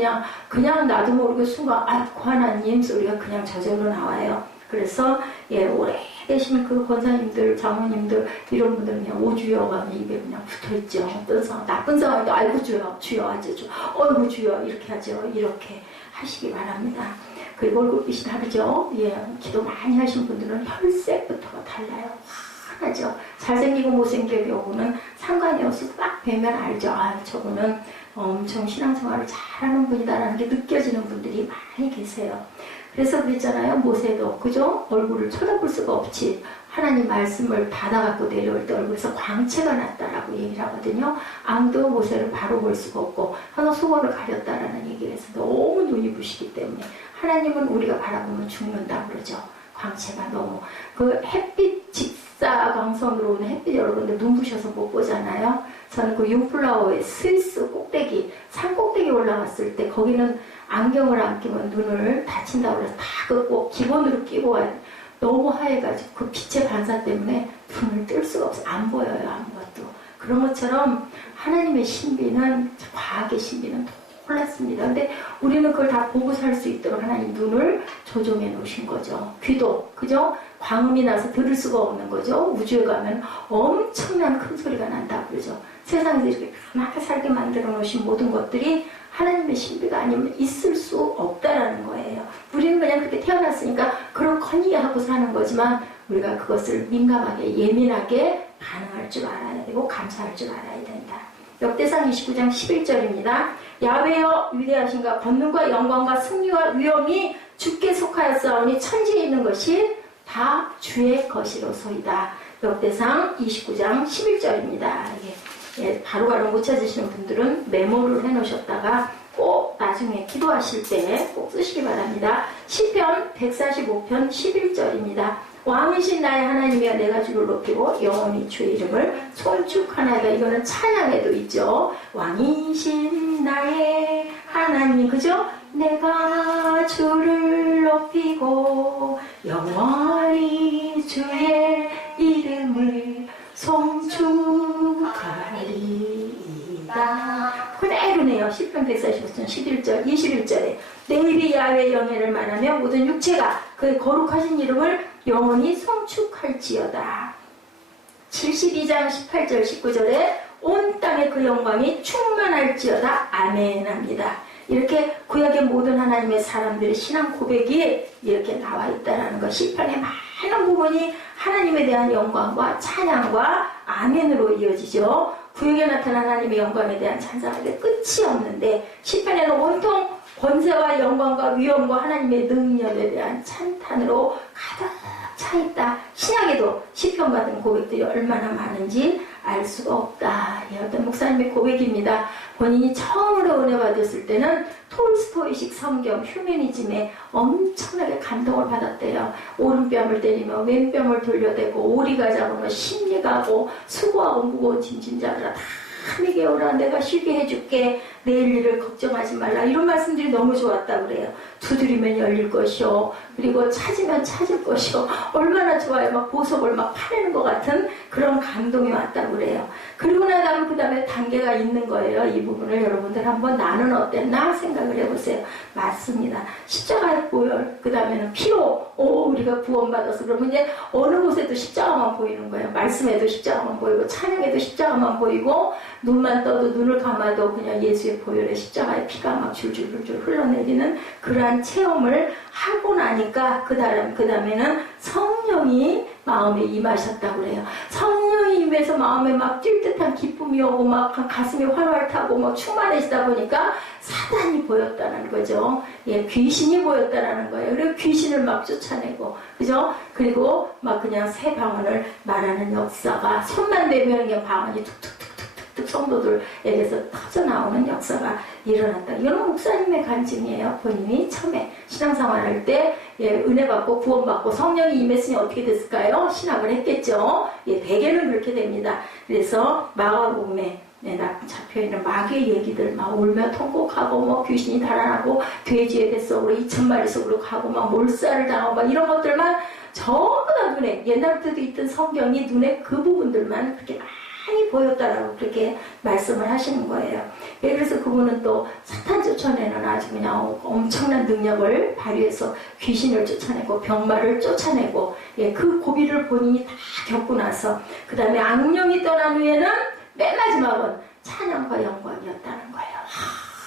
그냥 나도 모르게 순간 아이고 하나님 소리가 그냥 저절로 나와요. 그래서 오래 되신 그 권사님들, 장로님들 이런 분들은 그냥 오주여가 입에 그냥 붙어있죠. 어떤 상황, 나쁜 상황에도 아이고 주여 하죠. 어이구 주여 이렇게 하죠. 이렇게 하시기 바랍니다. 그리고 얼굴빛이 다르죠. 기도 많이 하신 분들은 혈색부터가 달라요. 환하죠. 잘생기고 못생긴 경우는 상관이 없어서 딱 뵈면 알죠. 저분은 엄청 신앙생활을 잘하는 분이다라는 게 느껴지는 분들이 많이 계세요. 그래서 그랬잖아요. 모세도 그죠? 얼굴을 쳐다볼 수가 없지. 하나님 말씀을 받아갖고 내려올 때 얼굴에서 광채가 났다라고 얘기를 하거든요. 아무도 모세를 바로 볼 수가 없고 항상 속옷을 가렸다라는 얘기를 해서 너무 눈이 부시기 때문에 하나님은 우리가 바라보면 죽는다 그러죠. 광채가 너무 그 햇빛 직사광선으로 오는 햇빛 여러분들 눈부셔서 못 보잖아요. 저는 그 융플라워의 스위스 꼭대기 산 꼭대기 올라갔을 때 거기는 안경을 안 끼면 눈을 다친다고 해서 다 꼭 기본으로 끼고 와요. 너무 하얘가지고 그 빛의 반사 때문에 눈을 뜰 수가 없어요. 안 보여요. 아무것도. 그런 것처럼 하나님의 신비는, 과학의 신비는 놀랐습니다. 근데 우리는 그걸 다 보고 살 수 있도록 하나님 눈을 조종해 놓으신 거죠. 귀도 그죠? 광음이 나서 들을 수가 없는 거죠. 우주에 가면 엄청난 큰 소리가 난다 그러죠. 세상에서 이렇게 가만히 살게 만들어 놓으신 모든 것들이 하나님의 신비가 아니면 있을 수 없다라는 거예요. 우리는 그냥 그렇게 태어났으니까 그렇거니 하고 사는 거지만 우리가 그것을 민감하게 예민하게 반응할 줄 알아야 되고 감사할 줄 알아야 된다. 역대상 29장 11절입니다. 야훼여 위대하신가, 권능과 영광과 승리와 위엄이 주께 속하였사오니 천지에 있는 것이 다 주의 것이로소이다. 역대상 29장 11절입니다. 바로바로 못 찾으시는 분들은 메모를 해놓으셨다가 꼭 나중에 기도하실 때 꼭 쓰시기 바랍니다. 시편 145편 11절입니다. 왕이신 나의 하나님이여 내가 주를 높이고 영원히 주의 이름을 송축하나이다. 이거는 찬양에도 있죠. 왕이신 나의 하나님, 그죠? 내가 주를 높이고 영원히 주의 이름을 송축하리이다. 그대로네요. 시편 145편 11절 21절에 내 입이 야훼의 영예를 말하며 모든 육체가 그의 거룩하신 이름을 영원히 송축할지어다. 72장 18절 19절에 온 땅에 그 영광이 충만할지어다. 아멘 합니다. 이렇게 구약의 모든 하나님의 사람들의 신앙 고백이 이렇게 나와 있다는 것. 시편의 많은 부분이 하나님에 대한 영광과 찬양과 아멘으로 이어지죠. 구약에 나타난 하나님의 영광에 대한 찬양이 끝이 없는데 시편에는 온통 권세와 영광과 위엄과 하나님의 능력에 대한 찬탄으로 가득 차있다. 신약에도 시편 같은 고백들이 얼마나 많은지 알 수가 없다. 어떤 목사님의 고백입니다. 본인이 처음으로 은혜 받았을 때는 톨스토이식 성경 휴머니즘에 엄청나게 감동을 받았대요. 오른뺨을 때리며 왼뺨을 돌려대고 오리가 잡으며 심리가고 수고하고 무거운 짐진 자들아 다 내게 오라 내가 쉬게 해줄게. 내일 일을 걱정하지 말라. 이런 말씀들이 너무 좋았다 그래요. 두드리면 열릴 것이요. 그리고 찾으면 찾을 것이요. 얼마나 좋아요. 막 보석을 막 파내는 것 같은 그런 감동이 왔다고 그래요. 그리고 나다면 그 다음에 단계가 있는 거예요. 이 부분을 여러분들 한번 나는 어땠나 생각을 해보세요. 맞습니다. 십자가의 보혈, 그 다음에는 피로, 우리가 구원받아서 그러면 이제 어느 곳에도 십자가만 보이는 거예요. 말씀에도 십자가만 보이고, 찬양에도 십자가만 보이고, 눈만 떠도 눈을 감아도 그냥 예수의 보혈의 십자가의 피가 막 줄줄줄줄 흘러내리는 그러한 체험을 하고 나니까 그 다음에는 성령이 마음에 임하셨다고 그래요. 성령이 임해서 마음에 막 뛸 듯한 기쁨이 오고 막 가슴이 활활 타고 막 충만해지다 보니까 사단이 보였다는 거죠. 예, 귀신이 보였다라는 거예요. 그리고 귀신을 막 쫓아내고, 그죠? 그리고 막 그냥 새 방언을 말하는 역사가 손만 대면 그냥 방언이 툭툭툭툭툭 성도들에게서 터져나오는 역사가 일어났다. 이건 목사님의 간증이에요. 본인이 처음에 신앙생활할 때 은혜 받고 구원 받고 성령이 임했으니 어떻게 됐을까요? 신학을 했겠죠. 대개는 그렇게 됩니다. 그래서 마가복음에 잡혀있는 마귀의 얘기들 막 울며 통곡하고 뭐 귀신이 달아나고 돼지의 뱃속으로 2000마리 속으로 가고 막 몰살을 당하고 막 이런 것들만 전부 다 눈에 옛날부터도 있던 성경이 눈에 그 부분들만 그렇게 많이 보였다라고 그렇게 말씀을 하시는 거예요. 그래서 그분은 또 사탄 쫓아내는 아주 그냥 엄청난 능력을 발휘해서 귀신을 쫓아내고 병마를 쫓아내고 그 고비를 본인이 다 겪고 나서 그 다음에 악령이 떠난 후에는 맨 마지막은 찬양과 영광이었다는 거예요.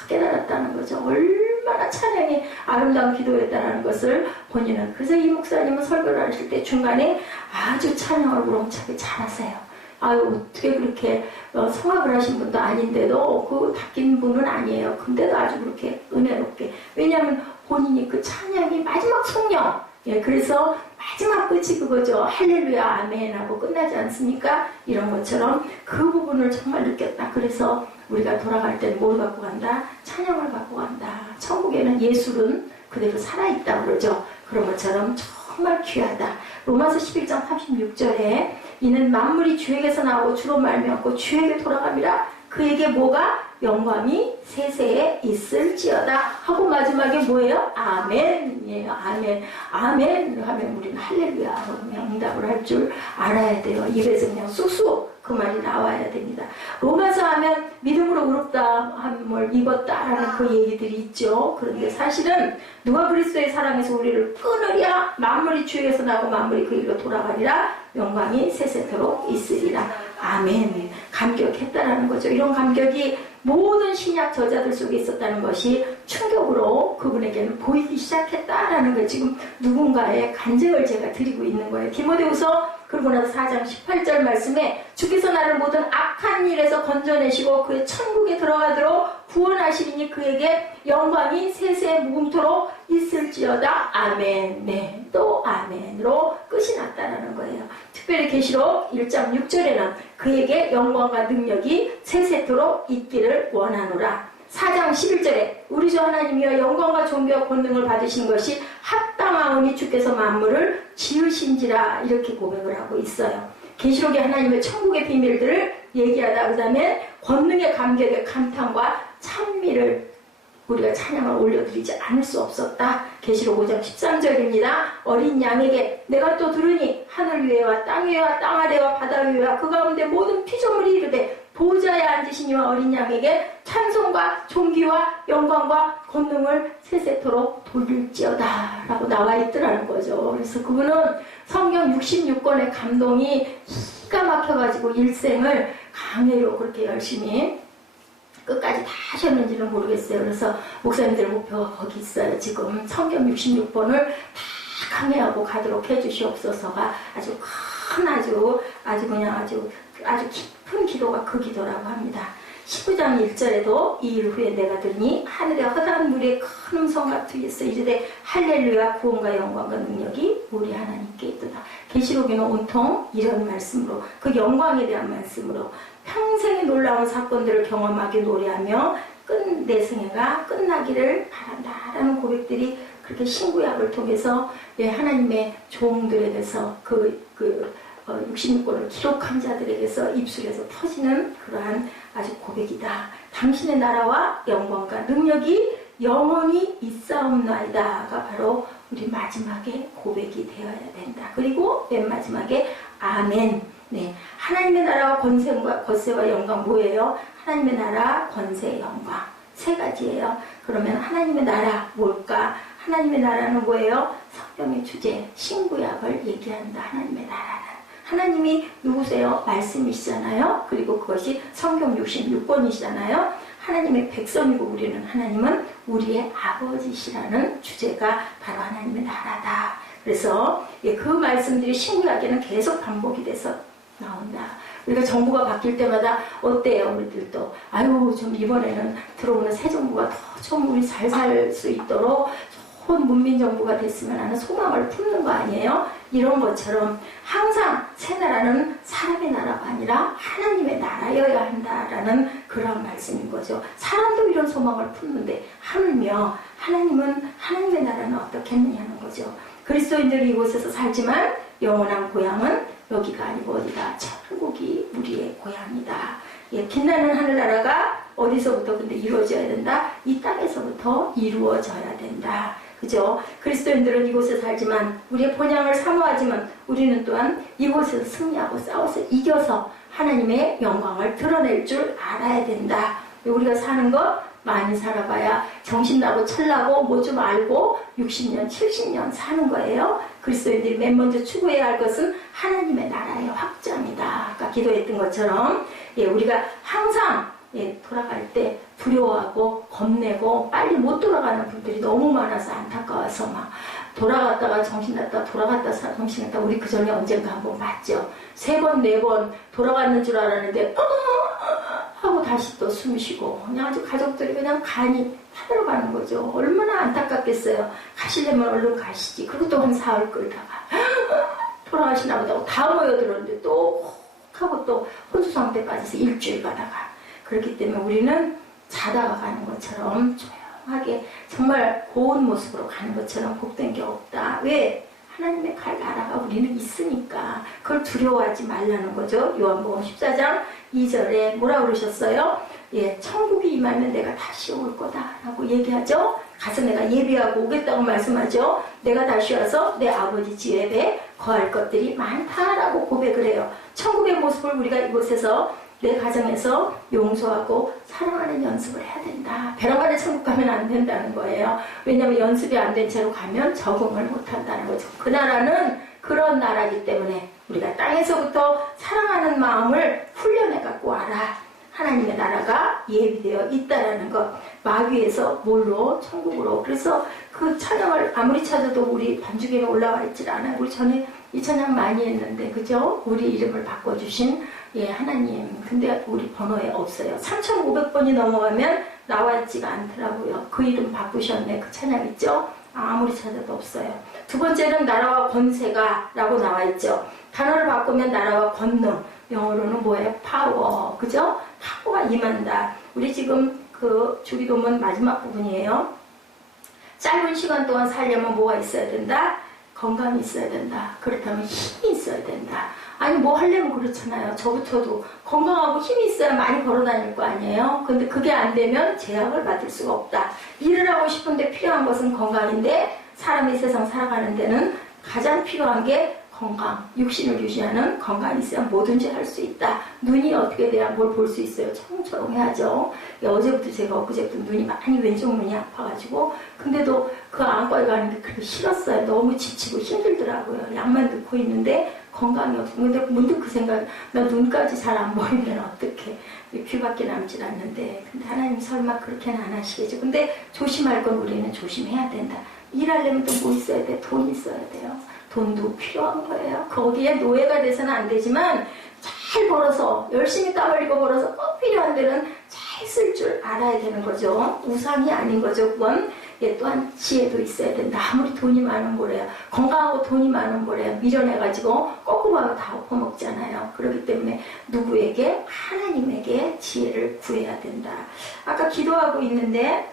깨달았다는 거죠. 얼마나 찬양이 아름다운 기도였다는 것을 본인은. 그래서 이 목사님은 설교를 하실 때 중간에 아주 찬양을 우렁차게 잘하세요. 아유, 어떻게 그렇게 성악을 하신 분도 아닌데도 그 바뀐 분은 아니에요. 근데도 아주 그렇게 은혜롭게. 왜냐하면 본인이 그 찬양이 마지막 성령. 그래서 마지막 끝이 그거죠. 할렐루야 아멘 하고 끝나지 않습니까? 이런 것처럼 그 부분을 정말 느꼈다. 그래서 우리가 돌아갈 때는 뭘 갖고 간다? 찬양을 갖고 간다. 천국에는 예술은 그대로 살아있다 그러죠. 그런 것처럼 정말 귀하다. 로마서 11장 36절에 이는 만물이 주에게서 나오고 주로 말미암고 주에게 돌아갑니다. 그에게 뭐가? 영광이 세세에 있을지어다 하고 마지막에 뭐예요? 아멘. 예, 아멘. 아멘 하면 우리는 할렐루야 그냥 응답을 할 줄 알아야 돼요. 입에서 그냥 쑥쑥 그 말이 나와야 됩니다. 로마서 하면 믿음으로 의롭다 함을 입었다라는 그 얘기들이 있죠. 그런데 사실은 누가 그리스도의 사랑에서 우리를 끊으랴 만물이 주에게서 나고 만물이 그 일로 돌아가리라 영광이 세세토록 있으리라. 아멘. 감격했다라는 거죠. 이런 감격이 모든 신약 저자들 속에 있었다는 것이 충격으로 그분에게는 보이기 시작했다라는 걸 지금 누군가의 간증을 제가 드리고 있는 거예요. 디모데후서 그러고 나서 4장 18절 말씀에 주께서 나를 모든 악한 일에서 건져내시고 그의 천국에 들어가도록 구원하시리니 그에게 영광이 세세 무궁토록 있을지어다. 아멘. 네, 또 아멘으로 끝이 났다라는 거예요. 특별히 계시록 1장 6절에는 그에게 영광과 능력이 세세토록 있기를 원하노라. 4장 11절에 우리 주 하나님이여 영광과 존귀와 권능을 받으신 것이 합당하오니 주께서 만물을 지으신지라 이렇게 고백을 하고 있어요. 계시록의 하나님의 천국의 비밀들을 얘기하다 그 다음에 권능의 감격의 감탄과 찬미를 우리가 찬양을 올려드리지 않을 수 없었다. 계시록 5장 13절입니다. 어린 양에게 내가 또 들으니 하늘 위에와 땅 위에와 땅 아래와 바다 위에와 그 가운데 모든 피조물이 이르되 보좌에 앉으신 이와 어린 양에게 찬송과 존귀와 영광과 권능을 세세토록 돌릴지어다 라고 나와 있더라는 거죠. 그래서 그분은 성경 66권의 감동이 기가 막혀가지고 일생을 강해로 그렇게 열심히 끝까지 다 하셨는지는 모르겠어요. 그래서 목사님들 목표가 거기 있어요. 지금 성경 66번을 다 강해하고 가도록 해주시옵소서가 아주 큰 아주 그냥 아주 깊은 기도가 그 기도라고 합니다. 19장 1절에도 이 일 후에 내가 들으니 하늘의 허다한 물의 큰 음성 같으겠어 이르되 할렐루야 구원과 영광과 능력이 우리 하나님께 있도다. 계시록에는 온통 이런 말씀으로 그 영광에 대한 말씀으로 평생의 놀라운 사건들을 경험하게 노래하며 내 생애가 끝나기를 바란다라는 고백들이 그렇게 신구약을 통해서 하나님의 종들에 대해서 66권을 기록한 자들에게서 입술에서 터지는 그러한 아주 고백이다. 당신의 나라와 영광과 능력이 영원히 있사옵나이다가 바로 우리 마지막에 고백이 되어야 된다. 그리고 맨 마지막에 아멘. 네, 하나님의 나라와 권세와 영광 뭐예요? 하나님의 나라, 권세, 영광 세 가지예요. 그러면 하나님의 나라 뭘까? 하나님의 나라는 뭐예요? 성경의 주제, 신구약을 얘기한다. 하나님의 나라는 하나님이 누구세요? 말씀이시잖아요. 그리고 그것이 성경 66권이시잖아요. 하나님의 백성이고 우리는 하나님은 우리의 아버지시라는 주제가 바로 하나님의 나라다. 그래서 그 말씀들이 신구약에는 계속 반복이 돼서 나온다. 우리가 정부가 바뀔 때마다 어때요? 우리들도 아유 좀 이번에는 들어오는 새 정부가 더 좀 우리 잘 살 수 있도록 좋은 문민정부가 됐으면 하는 소망을 품는 거 아니에요? 이런 것처럼 항상 새 나라는 사람의 나라가 아니라 하나님의 나라여야 한다라는 그런 말씀인 거죠. 사람도 이런 소망을 품는데 하물며 하나님은 하나님의 나라는 어떻겠느냐는 거죠. 그리스도인들이 이곳에서 살지만 영원한 고향은 여기가 아니고 어디다? 천국이 우리의 고향이다. 예, 빛나는 하늘나라가 어디서부터 근데 이루어져야 된다? 이 땅에서부터 이루어져야 된다. 그죠? 그리스도인들은 이곳에 살지만 우리의 본향을 사모하지만 우리는 또한 이곳에서 승리하고 싸워서 이겨서 하나님의 영광을 드러낼 줄 알아야 된다. 우리가 사는 것 많이 살아봐야 정신나고 철나고 뭐 좀 알고 60년, 70년 사는 거예요. 그리스도인들이 맨 먼저 추구해야 할 것은 하나님의 나라의 확장이다. 아까 기도했던 것처럼 우리가 항상 돌아갈 때 두려워하고 겁내고 빨리 못 돌아가는 분들이 너무 많아서 안타까워서 막 돌아갔다가 정신났다 돌아갔다 정신났다 우리 그 전에 언젠가 한번 봤죠. 3번, 4번 돌아갔는 줄 알았는데 하고 다시 또 숨 쉬고 그냥 아주 가족들이 그냥 간이 하늘로 가는 거죠. 얼마나 안타깝겠어요. 가시려면 얼른 가시지. 그리고 또 한 사흘 끌다가 돌아가시나 보다 다 모여들었는데 또 하고 또 혼수 상태에 빠져서 일주일 가다가 그렇기 때문에 우리는 자다가 가는 것처럼 조용하게 정말 고운 모습으로 가는 것처럼 복된 게 없다. 왜? 하나님의 나라가 우리는 있으니까 그걸 두려워하지 말라는 거죠. 요한복음 14장 2절에 뭐라 그러셨어요? 천국이 임하면 내가 다시 올 거다라고 얘기하죠. 가서 내가 예비하고 오겠다고 말씀하죠. 내가 다시 와서 내 아버지 집에 거할 것들이 많다라고 고백을 해요. 천국의 모습을 우리가 이곳에서 내 가정에서 용서하고 사랑하는 연습을 해야 된다. 벼랑간에 천국 가면 안 된다는 거예요. 왜냐하면 연습이 안 된 채로 가면 적응을 못 한다는 거죠. 그 나라는 그런 나라이기 때문에 우리가 땅에서부터 사랑하는 마음을 훈련해 갖고 와라. 하나님의 나라가 예비되어 있다라는 것. 마귀에서 뭘로? 천국으로. 그래서 그 찬양을 아무리 찾아도 우리 반주기에 올라와 있질 않아요. 우리 전에 이 찬양 많이 했는데 그죠? 우리 이름을 바꿔주신 하나님. 근데 우리 번호에 없어요. 3,500번이 넘어가면 나와 있지가 않더라고요. 그 이름 바꾸셨네. 그 찬양 있죠? 아무리 찾아도 없어요. 두 번째는 나라와 권세가 라고 나와 있죠. 단어를 바꾸면 나라와 권능. 영어로는 뭐예요? 파워. 그죠? 파워가 임한다. 우리 지금 그 주기도문 마지막 부분이에요. 짧은 시간 동안 살려면 뭐가 있어야 된다? 건강이 있어야 된다. 그렇다면 힘이 있어야 된다. 아니 뭐 하려면 그렇잖아요. 저부터도 건강하고 힘이 있어야 많이 걸어다닐 거 아니에요. 근데 그게 안 되면 제약을 받을 수가 없다. 일을 하고 싶은데 필요한 것은 건강인데 사람이 세상 살아가는 데는 가장 필요한 게 건강, 육신을 유지하는 건강이 있어야 뭐든지 할 수 있다. 눈이 어떻게 돼야 뭘 볼 수 있어요? 초롱초롱해야죠. 어제부터 제가 엊그제부터 눈이 많이 왼쪽 눈이 아파가지고 근데도 그 안과에 가는 게 그렇게 싫었어요. 너무 지치고 힘들더라고요. 약만 넣고 있는데 건강이 없고 근데 문득 그 생각 나 눈까지 잘 안 보이면 어떡해. 귀밖에 남질 않는데 근데 하나님 설마 그렇게는 안 하시겠죠. 근데 조심할 건 우리는 조심해야 된다. 일하려면 또 뭐 있어야 돼? 돈 있어야 돼요. 돈도 필요한 거예요. 거기에 노예가 돼서는 안 되지만 잘 벌어서 열심히 땀 흘리고 벌어서 꼭 필요한 데는 잘 쓸 줄 알아야 되는 거죠. 우상이 아닌 거죠. 그건 또한 지혜도 있어야 된다. 아무리 돈이 많은 거래요. 건강하고 돈이 많은 거래요. 미련해가지고 꺾고봐도 다 엎어먹잖아요. 그렇기 때문에 누구에게? 하나님에게 지혜를 구해야 된다. 아까 기도하고 있는데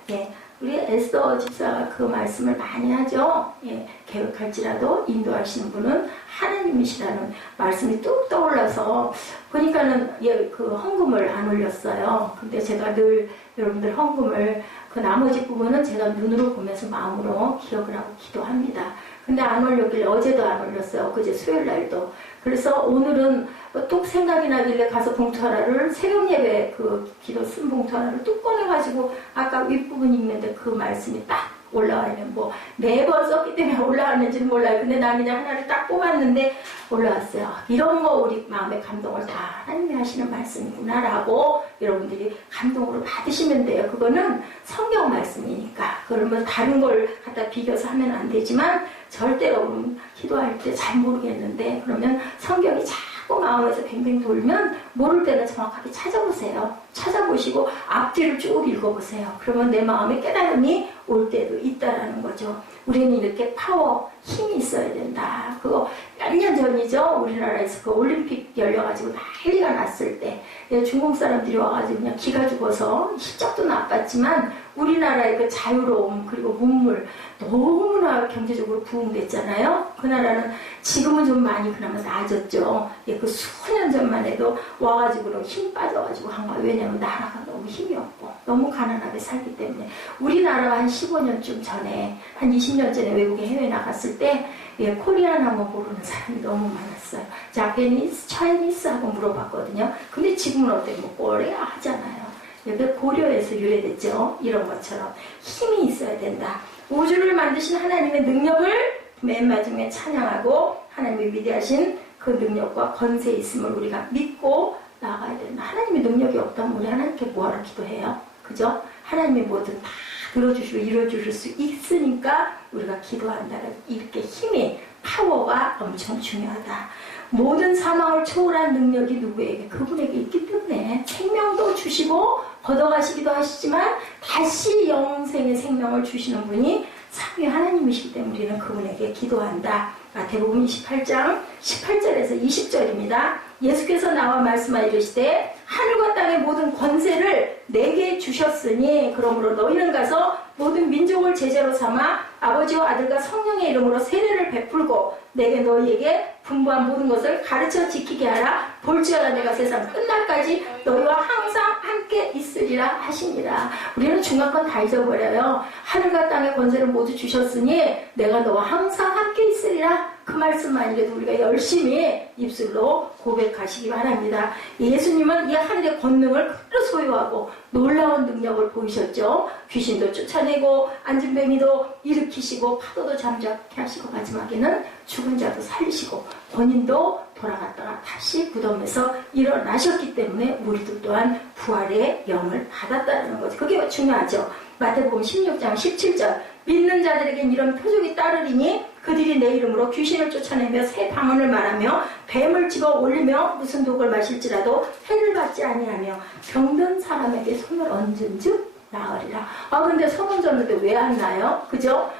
우리 에스더 집사가 그 말씀을 많이 하죠. 예, 계획할지라도 인도하시는 분은 하나님이시라는 말씀이 뚝 떠올라서 보니까는 예, 그 헌금을 안 올렸어요. 근데 제가 늘 여러분들 헌금을 그 나머지 부분은 제가 눈으로 보면서 마음으로 기억을 하고 기도합니다. 근데 안 올렸길래 어제도 안 올렸어요. 그제 수요일 날도. 그래서 오늘은 뚝 생각이 나길래 가서 봉투 하나를 새벽 예배 그 기도 쓴 봉투 하나를 뚝 꺼내가지고 아까 윗부분 읽는데 그 말씀이 딱 올라와 있는 뭐 매번 썼기 때문에 올라왔는지는 몰라요. 근데 난 그냥 하나를 딱 뽑았는데 올라왔어요. 이런 거 우리 마음의 감동을 다 하나님이 하시는 말씀이구나라고 여러분들이 감동으로 받으시면 돼요. 그거는 성경 말씀이니까. 그러면 다른 걸 갖다 비교해서 하면 안 되지만 절대로 기도할 때 잘 모르겠는데 그러면 성경이 자꾸 마음에서 뱅뱅 돌면 모를 때는 정확하게 찾아보세요. 찾아보시고 앞뒤를 쭉 읽어보세요. 그러면 내 마음에 깨달음이 올 때도 있다라는 거죠. 우리는 이렇게 파워, 힘이 있어야 된다. 그거 몇 년 전이죠. 우리나라에서 그 올림픽 열려가지고 난리가 났을 때 중국 사람들이 와가지고 그냥 기가 죽어서 실적도 나빴지만 우리나라의 그 자유로움 그리고 문물 너무나 경제적으로 부흥됐잖아요. 그 나라는 지금은 좀 많이 그나마 나아졌죠. 예, 그 수년 전만 해도 와가지고 힘 빠져가지고 한 거예요. 왜냐면 나라가 너무 힘이 없고 너무 가난하게 살기 때문에. 우리나라 한 15년쯤 전에 한 20년 전에 외국에 해외 나갔을 때 예, 코리안 하면 모르는 사람이 너무 많았어요. 자페니스, 차이니스 하고 물어봤거든요. 근데 지금은 어때? 뭐 코리아 하잖아요. 여기 고려에서 유래됐죠. 이런 것처럼 힘이 있어야 된다. 우주를 만드신 하나님의 능력을 맨 마지막에 찬양하고 하나님의 위대하신 그 능력과 권세 있음을 우리가 믿고 나아가야 된다. 하나님의 능력이 없다면 우리 하나님께 뭐하러 기도해요? 그죠? 하나님이 뭐든 다 들어주시고 이루어주실 수 있으니까 우리가 기도한다는 이렇게 힘이 파워가 엄청 중요하다. 모든 사망을 초월한 능력이 누구에게? 그분에게 있기 때문에 생명도 주시고 걷어가시기도 하시지만 다시 영생의 생명을 주시는 분이 삼위 하나님이시기 때문에 우리는 그분에게 기도한다. 마태복음 28장 18절에서 20절입니다. 예수께서 나와 말씀하여 이르시되 하늘과 땅의 모든 권세를 내게 주셨으니 그러므로 너희는 가서 모든 민족을 제자로 삼아 아버지와 아들과 성령의 이름으로 세례를 베풀고 내게 너희에게 분부한 모든 것을 가르쳐 지키게 하라. 볼지어다 내가 세상 끝날까지 너희와 항상 함께 있으리라 하시니라. 우리는 중요한 건 다 잊어버려요. 하늘과 땅의 권세를 모두 주셨으니 내가 너와 항상 함께 있으리라. 그 말씀만이라도 우리가 열심히 입술로 고백하시기 바랍니다. 예수님은 이 하늘의 권능을 그대로 소유하고 놀라운 능력을 보이셨죠. 귀신도 쫓아내고 앉은 뱀이도 일으키시고 파도도 잠잠케 하시고 마지막에는 죽은 자도 살리시고 본인도 돌아갔다가 다시 무덤에서 일어나셨기 때문에 우리도 또한 부활의 영을 받았다는 거죠. 그게 중요하죠. 마태복음 16장 17절 믿는 자들에겐 이런 표적이 따르리니 그들이 내 이름으로 귀신을 쫓아내며 새 방언을 말하며 뱀을 집어 올리며 무슨 독을 마실지라도 해를 받지 아니하며 병든 사람에게 손을 얹은 즉 나으리라. 아 근데 손 얹었는데 왜 안 나요? 그죠?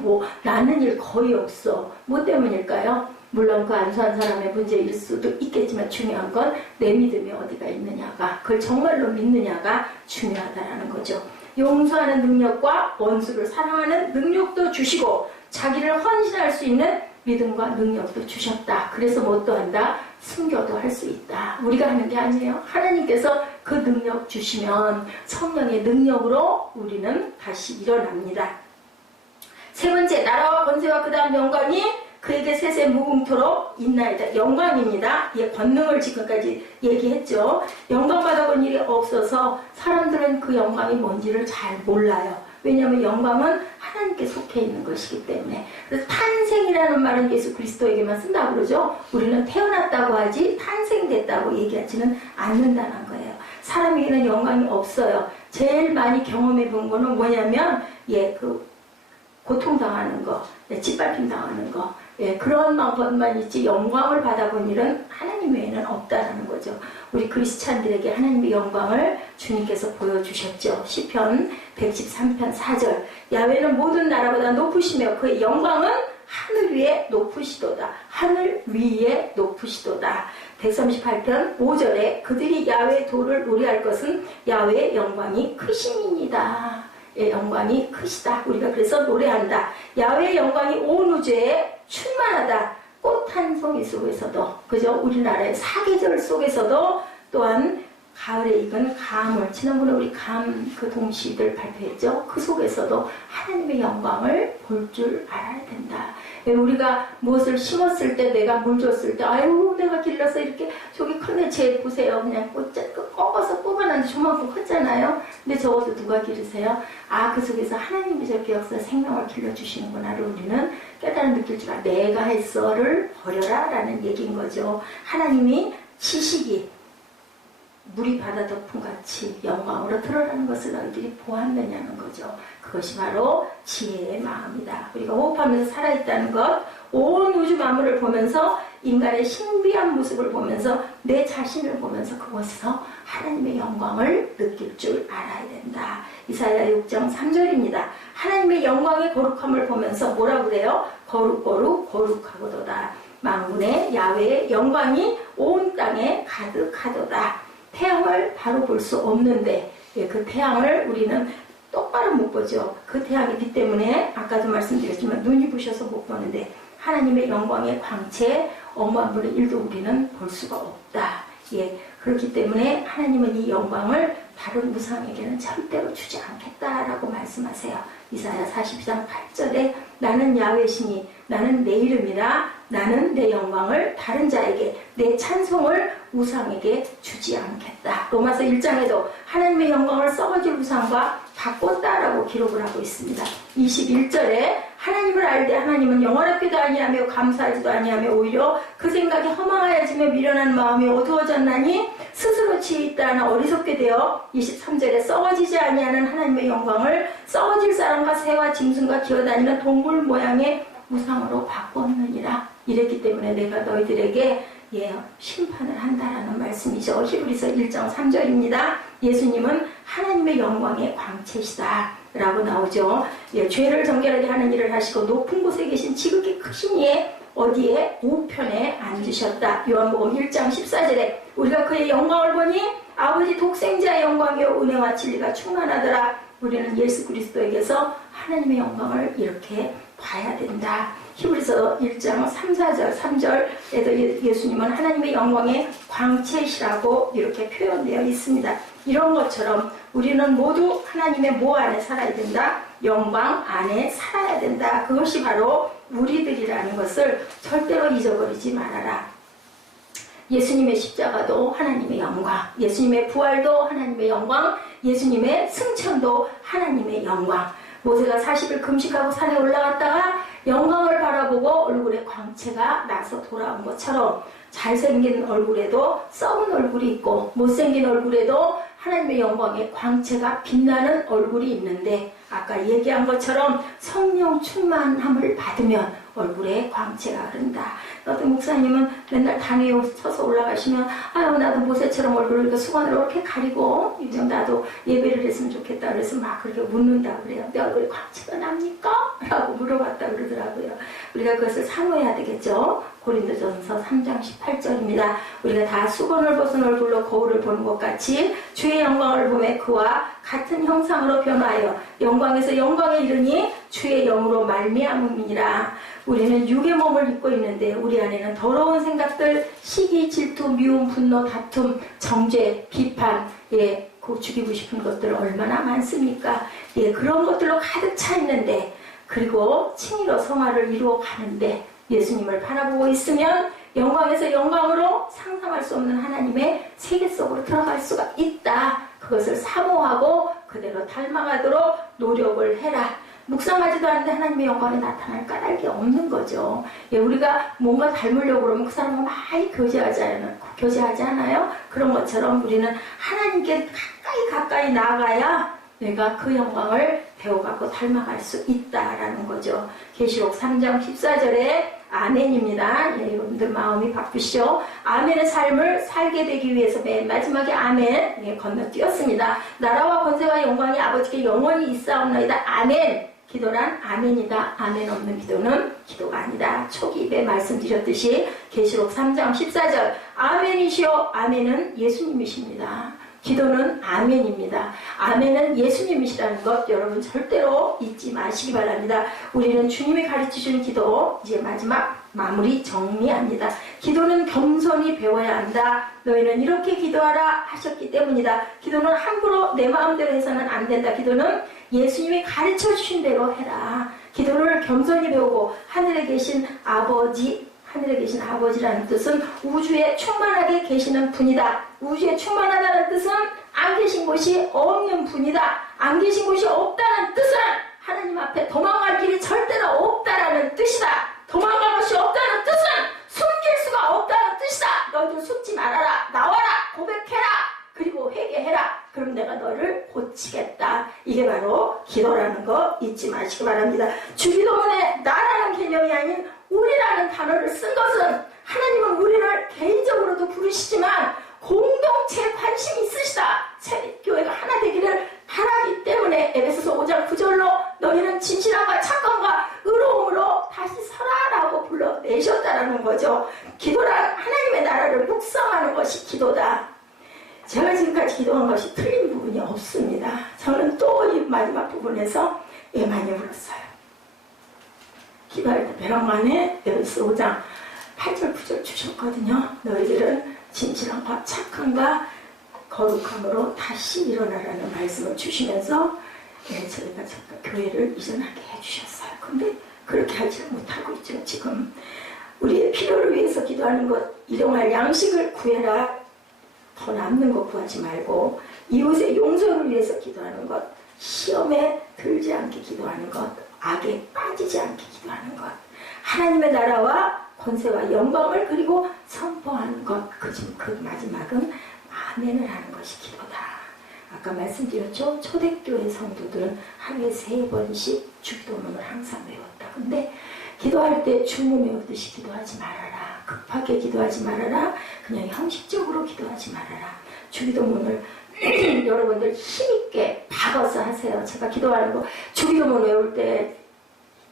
뭐 나는 일 거의 없어. 뭐 때문일까요? 물론 그 안수한 사람의 문제일 수도 있겠지만 중요한 건 내 믿음이 어디가 있느냐가 그걸 정말로 믿느냐가 중요하다라는 거죠. 용서하는 능력과 원수를 사랑하는 능력도 주시고 자기를 헌신할 수 있는 믿음과 능력도 주셨다. 그래서 뭣도 한다? 순교도 할 수 있다. 우리가 하는 게 아니에요. 하나님께서 그 능력 주시면 성령의 능력으로 우리는 다시 일어납니다. 세 번째, 나라와 권세와 그 다음 영광이 그에게 세세 무궁토록 있나이다. 영광입니다. 예, 권능을 지금까지 얘기했죠. 영광 받아본 일이 없어서 사람들은 그 영광이 뭔지를 잘 몰라요. 왜냐하면 영광은 하나님께 속해 있는 것이기 때문에. 그래서 탄생이라는 말은 예수 그리스도에게만 쓴다고 그러죠. 우리는 태어났다고 하지 탄생됐다고 얘기하지는 않는다는 거예요. 사람에게는 영광이 없어요. 제일 많이 경험해 본 거는 뭐냐면 고통당하는 거, 짓밟힘 당하는 거, 그런 것만 있지 영광을 받아본 일은 하나님 외에는 없다라는 거죠. 우리 크리스찬들에게 하나님의 영광을 주님께서 보여주셨죠. 시편 113편 4절 야훼는 모든 나라보다 높으시며 그의 영광은 하늘 위에 높으시도다. 하늘 위에 높으시도다. 138편 5절에 그들이 야훼의 도를 노래할 것은 야훼의 영광이 크심이니이다. 영광이 크시다. 우리가 그래서 노래한다. 야훼의 영광이 온 우주에 충만하다. 꽃 한 송이 속에서도, 그죠? 우리나라의 사계절 속에서도 또한 가을에 익은 감을, 지난번에 우리 감 그 동시들 발표했죠? 그 속에서도 하나님의 영광을 볼 줄 알아야 된다. 우리가 무엇을 심었을 때, 내가 물 줬을 때, 아유, 내가 길러서 이렇게 저기 큰데 쟤 보세요. 그냥 꺾어서 뽑아놨는데 저만큼 컸잖아요. 근데 저것도 누가 기르세요? 아, 그 속에서 하나님이 저렇게 역사 생명을 길러주시는구나를 우리는 깨달아 느낄 줄 알아. 내가 했어를 버려라 라는 얘기인 거죠. 하나님이 지식이 물이 바다 덮음같이 영광으로 드러나는 것을 너희들이 보았느냐는 거죠. 그것이 바로 지혜의 마음이다. 우리가 호흡하면서 살아있다는 것, 온 우주 만물을 보면서 인간의 신비한 모습을 보면서 내 자신을 보면서 그곳에서 하나님의 영광을 느낄 줄 알아야 된다. 이사야 6장 3절입니다. 하나님의 영광의 거룩함을 보면서 뭐라고 그래요? 거룩하고도다. 만군의 야훼의 영광이 온 땅에 가득하도다. 태양을 바로 볼 수 없는데 그 태양을 우리는 똑바로 못 보죠. 그 태양이기 때문에 아까도 말씀드렸지만 눈이 부셔서 못 보는데 하나님의 영광의 광채 어마어마한 일도 우리는 볼 수가 없다. 예, 그렇기 때문에 하나님은 이 영광을 다른 우상에게는 절대로 주지 않겠다라고 말씀하세요. 이사야 42장 8절에 나는 야훼시니 나는 내 이름이라 나는 내 영광을 다른 자에게 내 찬송을 우상에게 주지 않겠다. 로마서 1장에도 하나님의 영광을 썩어질 우상과 바꿨다라고 기록을 하고 있습니다. 21절에 하나님을 알되 하나님은 영원하기도 아니하며 감사하지도 아니하며 오히려 그 생각이 허망하여지며 미련한 마음이 어두워졌나니 스스로 지혜있다 하나 어리석게 되어 23절에 썩어지지 아니하는 하나님의 영광을 썩어질 사람과 새와 짐승과 기어다니는 동물 모양의 우상으로 바꿨느니라. 이랬기 때문에 내가 너희들에게 심판을 한다라는 말씀이죠. 히브리서 1장 3절입니다. 예수님은 하나님의 영광의 광채시다 라고 나오죠. 죄를 정결하게 하는 일을 하시고 높은 곳에 계신 지극히 크신 이의 어디에 우편에 앉으셨다. 요한복음 1장 14절에 우리가 그의 영광을 보니 아버지 독생자의 영광이요 은혜와 진리가 충만하더라. 우리는 예수 그리스도에게서 하나님의 영광을 이렇게 봐야 된다. 히브리서 1장 3, 4절, 3절에도 예수님은 하나님의 영광의 광채시라고 이렇게 표현되어 있습니다. 이런 것처럼 우리는 모두 하나님의 뭐 안에 살아야 된다? 영광 안에 살아야 된다. 그것이 바로 우리들이라는 것을 절대로 잊어버리지 말아라. 예수님의 십자가도 하나님의 영광, 예수님의 부활도 하나님의 영광, 예수님의 승천도 하나님의 영광. 모세가 40일 금식하고 산에 올라갔다가 영광을 바라보고 얼굴에 광채가 나서 돌아온 것처럼 잘생긴 얼굴에도 썩은 얼굴이 있고 못생긴 얼굴에도 하나님의 영광의 광채가 빛나는 얼굴이 있는데 아까 얘기한 것처럼 성령 충만함을 받으면 얼굴에 광채가 흐른다. 어떤 목사님은 맨날 당에 서서 올라가시면 아유 나도 모세처럼 얼굴을 이렇게 수건으로 이렇게 가리고 나도 예배를 했으면 좋겠다 그래서 막 그렇게 묻는다 그래요. 내 얼굴에 광채가 납니까? 라고 물어봤다 그러더라고요. 우리가 그것을 사모해야 되겠죠. 고린도전서 3장 18절입니다. 우리가 다 수건을 벗은 얼굴로 거울을 보는 것 같이 주의 영광을 보매 그와 같은 형상으로 변화하여 영광에서 영광에 이르니 주의 영으로 말미암음이니라. 우리는 육의 몸을 입고 있는데 우리 안에는 더러운 생각들, 시기, 질투, 미움, 분노, 다툼, 정죄, 비판, 그 죽이고 싶은 것들 얼마나 많습니까? 그런 것들로 가득 차 있는데 그리고 칭의로 성화를 이루어 가는데 예수님을 바라보고 있으면 영광에서 영광으로 상상할 수 없는 하나님의 세계 속으로 들어갈 수가 있다. 그것을 사모하고 그대로 닮아가도록 노력을 해라. 묵상하지도 않는데 하나님의 영광이 나타날 까닭이 없는 거죠. 우리가 뭔가 닮으려고 그러면 그 사람은 많이 교제하지 않아요? 그런 것처럼 우리는 하나님께 가까이 나아가야 내가 그 영광을 배워가고 닮아갈 수 있다라는 거죠. 계시록 3장 14절에 아멘입니다. 여러분들 마음이 바쁘시죠? 아멘의 삶을 살게 되기 위해서 맨 마지막에 아멘 건너뛰었습니다. 나라와 권세와 영광이 아버지께 영원히 있사옵나이다. 아멘. 기도란 아멘이다. 아멘 없는 기도는 기도가 아니다. 초기 입에 말씀드렸듯이 계시록 3장 14절 아멘이시오. 아멘은 예수님이십니다. 기도는 아멘입니다. 아멘은 예수님이시라는 것 여러분 절대로 잊지 마시기 바랍니다. 우리는 주님이 가르치신 기도 이제 마지막 마무리 정리합니다. 기도는 겸손히 배워야 한다. 너희는 이렇게 기도하라 하셨기 때문이다. 기도는 함부로 내 마음대로 해서는 안 된다. 기도는 예수님이 가르쳐 주신 대로 해라. 기도를 겸손히 배우고 하늘에 계신 아버지, 하늘에 계신 아버지라는 뜻은 우주에 충만하게 계시는 분이다. 우주에 충만하다는 뜻은 안 계신 곳이 없는 분이다. 안 계신 곳이 없다는 뜻은 하나님 앞에 도망갈 길이 절대로 없다라는 뜻이다. 도망갈 것이 없다는 뜻은 숨길 수가 없다는 뜻이다. 너희들 숨지 말아라. 나와라. 고백해라. 그리고 회개해라. 그럼 내가 너를 고치겠다. 이게 바로 기도라는 거 잊지 마시기 바랍니다. 주기도문에 나라는 개념이 아닌 우리라는 단어를 쓴 것은 하나님은 우리를 개인적으로도 부르시지만 공동체 관심이 있으시다. 세립교회가 하나 되기를 바라기 때문에 에베소서 5장 9절로 너희는 진실함과 착감과 의로움으로 다시 서라라고 불러내셨다라는 거죠. 기도란 하나님의 나라를 묵상하는 것이 기도다. 제가 지금까지 기도한 것이 틀린 부분이 없습니다. 저는 또 이 마지막 부분에서 많이 울었어요. 기도할 때 벼락만에 에베소 5장 8절 9절 주셨거든요. 너희들은 진실함과 착함과 거룩함으로 다시 일어나라는 말씀을 주시면서 저희가 교회를 이전하게 해주셨어요. 근데 그렇게 하지 못하고 있죠. 지금 우리의 필요를 위해서 기도하는 것, 일용할 양식을 구해라. 더 남는 것 구하지 말고 이웃의 용서를 위해서 기도하는 것, 시험에 들지 않게 기도하는 것, 악에 빠지지 않게 기도하는 것, 하나님의 나라와 권세와 영광을 그리고 선포하는 것, 그 마지막은 아멘을 하는 것이 기도다. 아까 말씀드렸죠. 초대교회 성도들은 하루에 3번씩 주기도문을 항상 외웠다. 근데 기도할 때 주문 외우듯이 기도하지 말아라. 급하게 기도하지 말아라. 그냥 형식적으로 기도하지 말아라. 주기도문을 여러분들 힘있게 박아서 하세요. 제가 기도하는 거 주기도문 외울 때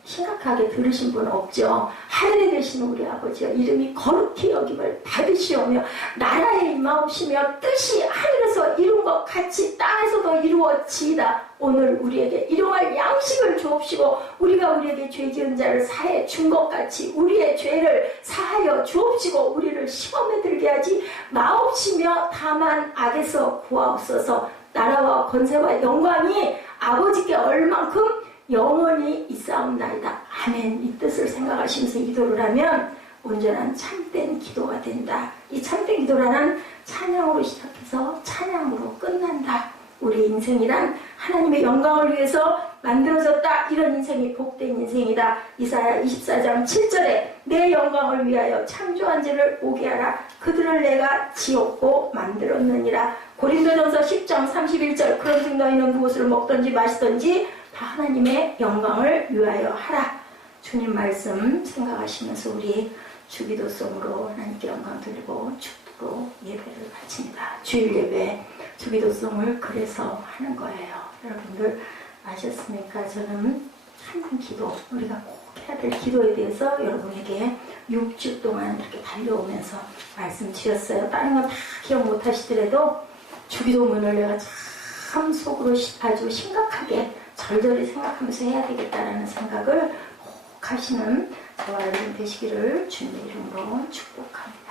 심각하게 들으신 분 없죠. 하늘에 계시는 우리 아버지여 이름이 거룩히 여김을 받으시오며 나라에 임하옵시며 뜻이 하늘에서 이룬 것 같이 땅에서도 이루어지이다. 오늘 우리에게 일용할 양식을 주옵시고 우리가 우리에게 죄 지은 자를 사해 준 것 같이 우리의 죄를 사하여 주옵시고 우리를 시험에 들게 하지 마옵시며 다만 악에서 구하옵소서. 나라와 권세와 영광이 아버지께 얼만큼 영원히 있사옵나이다. 아멘. 이 뜻을 생각하시면서 기도를 하면 온전한 참된 기도가 된다. 이 참된 기도라는 찬양으로 시작해서 찬양으로 끝난다. 우리 인생이란 하나님의 영광을 위해서 만들어졌다. 이런 인생이 복된 인생이다. 이사야 24장 7절에 내 영광을 위하여 창조한 자를 오게 하라. 그들을 내가 지었고 만들었느니라. 고린도전서 10장 31절 그런즉 너희는 무엇을 먹든지 마시든지 다 하나님의 영광을 위하여 하라. 주님 말씀 생각하시면서 우리 주기도성으로 하나님께 영광 드리고 축복으로 예배를 바칩니다. 주일 예배 주기도성을 그래서 하는 거예요. 여러분들 아셨습니까? 저는 하는 기도, 우리가 꼭 해야 될 기도에 대해서 여러분에게 6주 동안 이렇게 달려오면서 말씀드렸어요. 다른 건 다 기억 못 하시더라도 주기도문을 내가 참 속으로 아주 심각하게 절절히 생각하면서 해야 되겠다라는 생각을 꼭 하시는 저와 여러분 되시기를 주님의 이름으로 축복합니다.